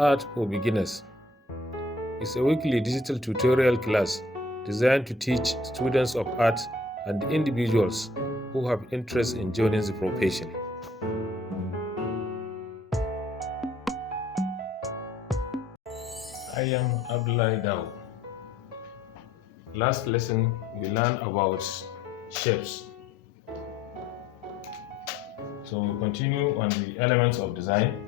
Art for Beginners is a weekly digital tutorial class designed to teach students of art and individuals who have interest in joining the profession. I am Daho. Last lesson we learned about shapes. So we continue on the elements of design.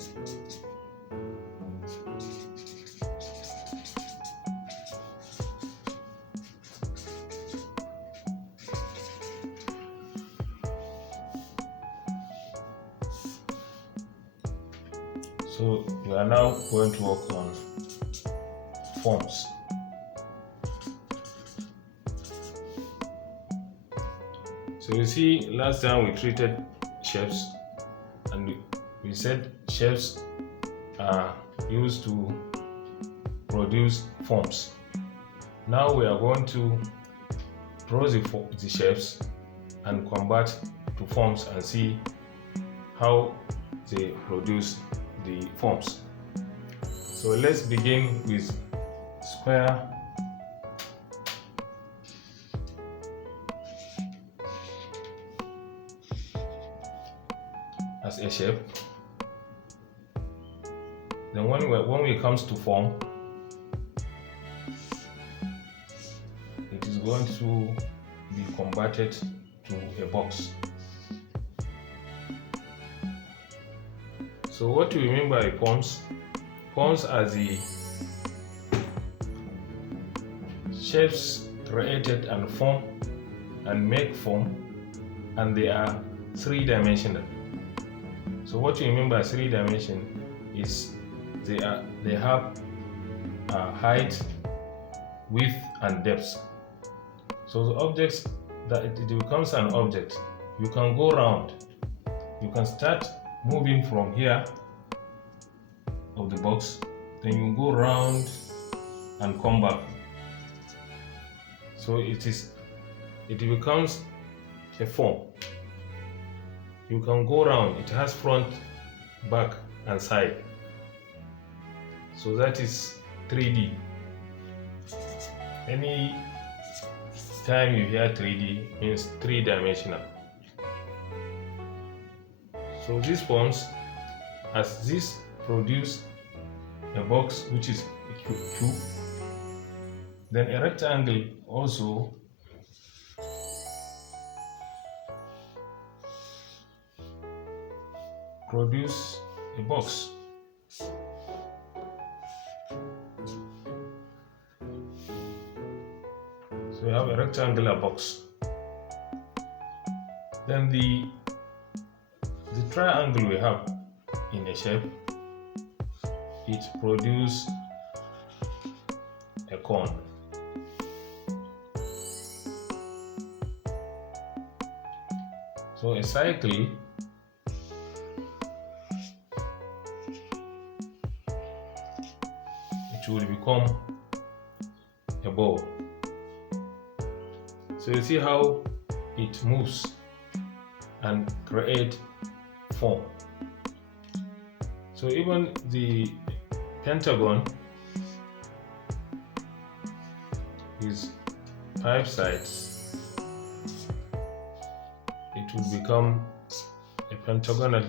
So we are now going to work on forms. So you see, last time we treated shapes and we said shapes are used to produce forms. Now we are going to draw the shapes and convert to forms and see how they produce the forms. So let's begin with square. As a shape. Then when it comes to form, it is going to be converted to a box. So what do we mean by forms? Forms are the shapes created and form and make form, and they are three-dimensional. So what you mean by three dimension is they have height, width, and depth. So the objects that it becomes an object, you can go round. You can start moving from here of the box, then you go round and come back. So it becomes a form. You can go round. It has front, back, and side. So that is 3D. Any time you hear 3D means three-dimensional. So these forms, as this produce a box which is a cube, then a rectangle also produce a box. So we have a rectangular box. Then the triangle we have in a shape, it produces a cone. So a cycle will become a ball. So you see how it moves and create form. So even the pentagon is 5 sides. It will become a pentagonal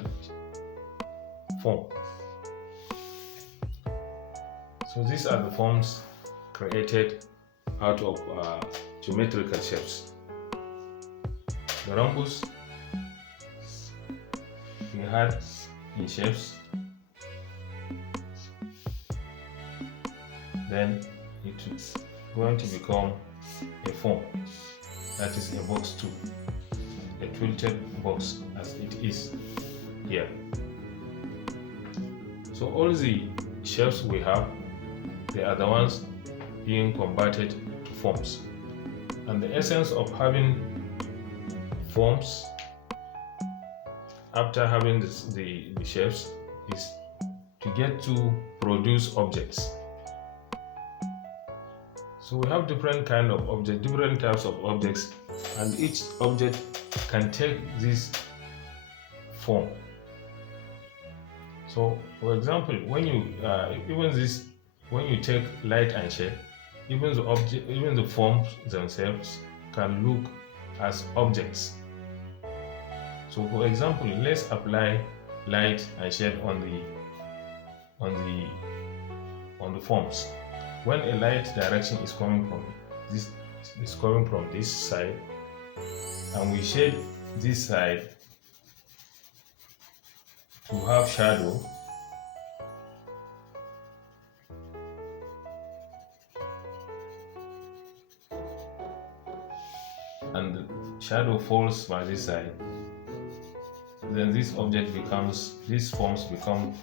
form. So these are the forms created out of geometrical shapes. The rhombus we had in shapes, then it is going to become a form, that is a box too, a tilted box as it is here. So all the shapes we have, they are the ones being converted to forms. And the essence of having forms after having the shapes is to get to produce objects. So we have different types of objects, and each object can take this form. So for example, when you when you take light and shade, even the forms themselves can look as objects. So for example, let's apply light and shade on the forms. When a light direction is coming from this side, and we shade this side to have shadow, and the shadow falls by this side, then these forms become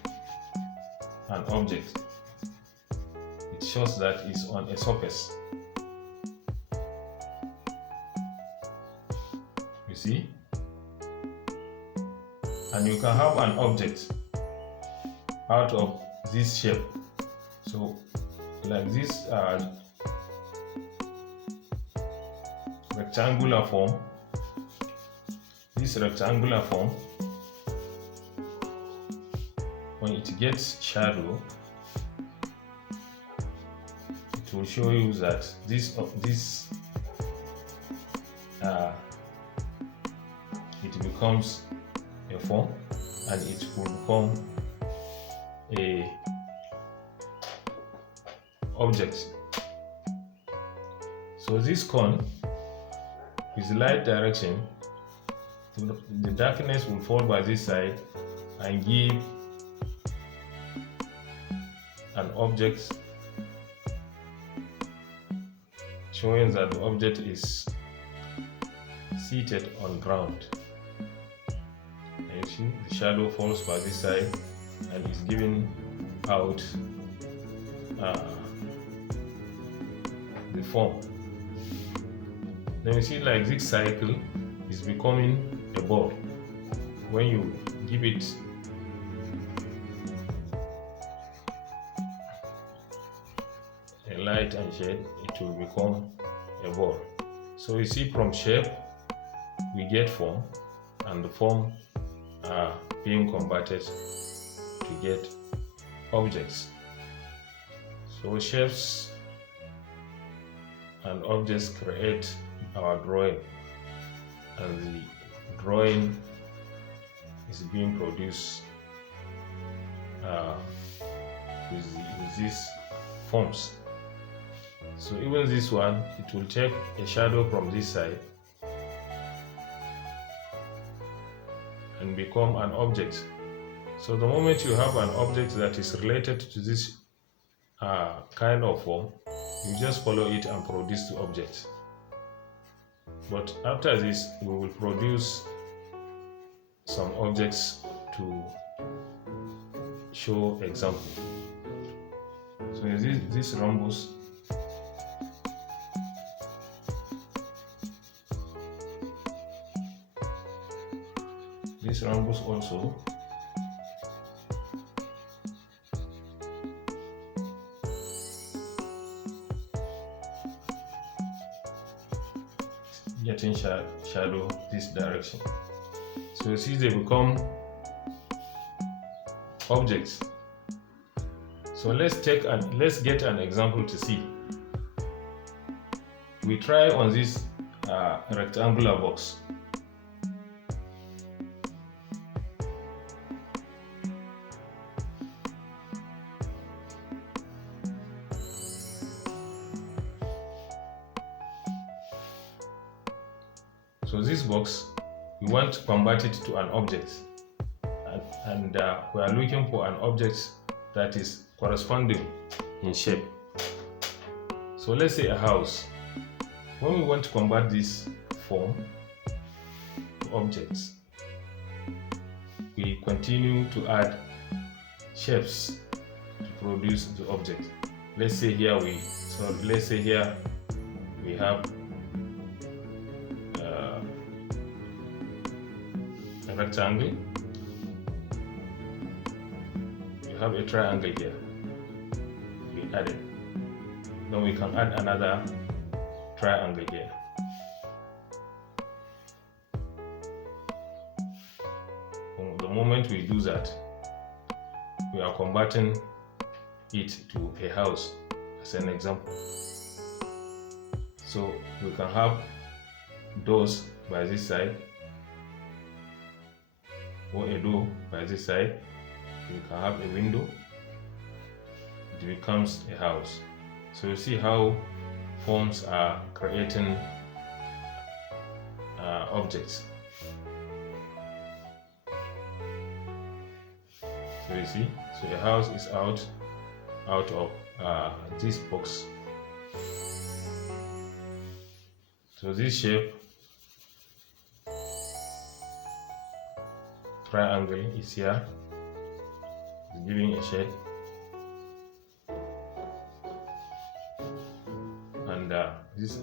an object. It shows that it's on a surface. You see? And you can have an object out of this shape. So like this rectangular form, when it gets shadow, it will show you that it becomes a form, and it will become a object. So this cone with light direction, the darkness will fall by this side and give an object, showing that the object is seated on ground. And you see the shadow falls by this side and is giving out the form. Then you see like this cycle is becoming a ball. When you give it a light and shade, it will become a ball. So you see, from shape we get form, and the form are being converted to get objects. So shapes and objects create our drawing, and the drawing is being produced with these forms. So even this one, it will take a shadow from this side and become an object. So the moment you have an object that is related to this kind of form, you just follow it and produce the object. But after this, we will produce some objects to show example. So this rhombus, also getting shadow this direction. So you see they become objects. So let's get an example to see. We try on this rectangular box. So this box, we want to convert it to an object, and we are looking for an object that is corresponding in shape. So let's say a house. When we want to convert this form to objects, we continue to add shapes to produce the object. Let's say here we have a rectangle. We have a triangle here. We add it. Then we can add another triangle here. The moment we do that, we are converting it to a house as an example. So we can have doors by this side, or a door by this side. We can have a window. It becomes a house. So you see how forms are creating objects. So you see, so a house is out of this box. So this shape, triangle, is here. It's giving a shade, and this,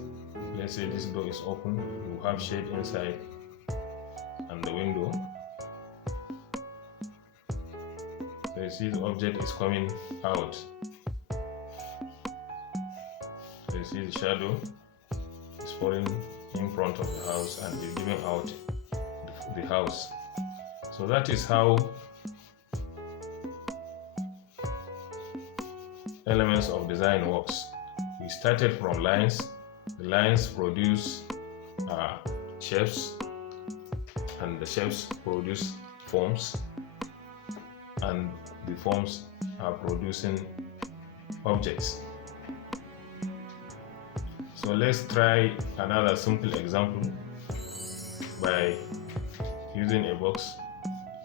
let's say this door is open, you have shade inside, and the window. So you see the object is coming out. So you see the shadow is falling in front of the house and is giving out the house. So that is how elements of design works. We started from lines. The lines produce shapes, and the shapes produce forms, and the forms are producing objects. So let's try another simple example by using a box.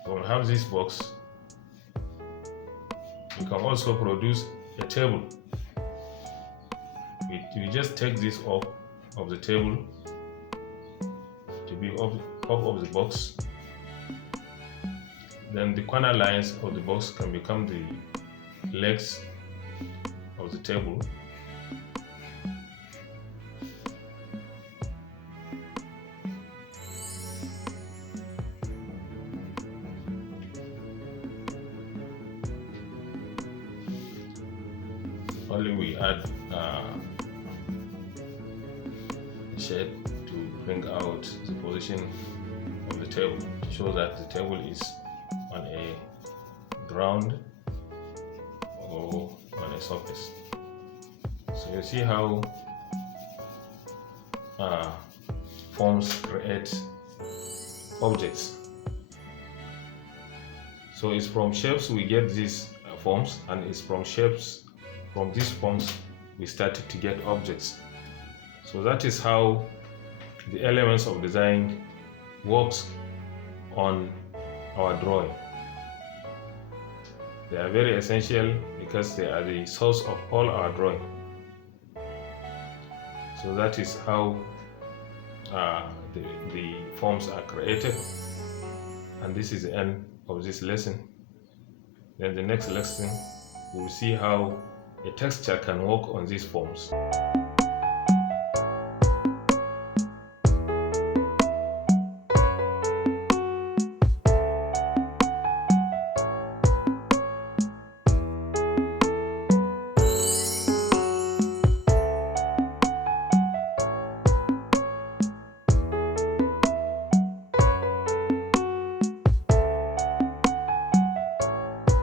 When we have this box, we can also produce a table. We just take this off of the table to be off of the box. Then the corner lines of the box can become the legs of the table. Only we add shade to bring out the position of the table to show that the table is on a ground or on a surface. So you see how forms create objects. So it's from shapes we get these forms, and it's from shapes, from these forms, we started to get objects. So that is how the elements of design works on our drawing. They are very essential because they are the source of all our drawing. So that is how the forms are created. And this is the end of this lesson. Then the next lesson, we'll see how a texture can work on these forms.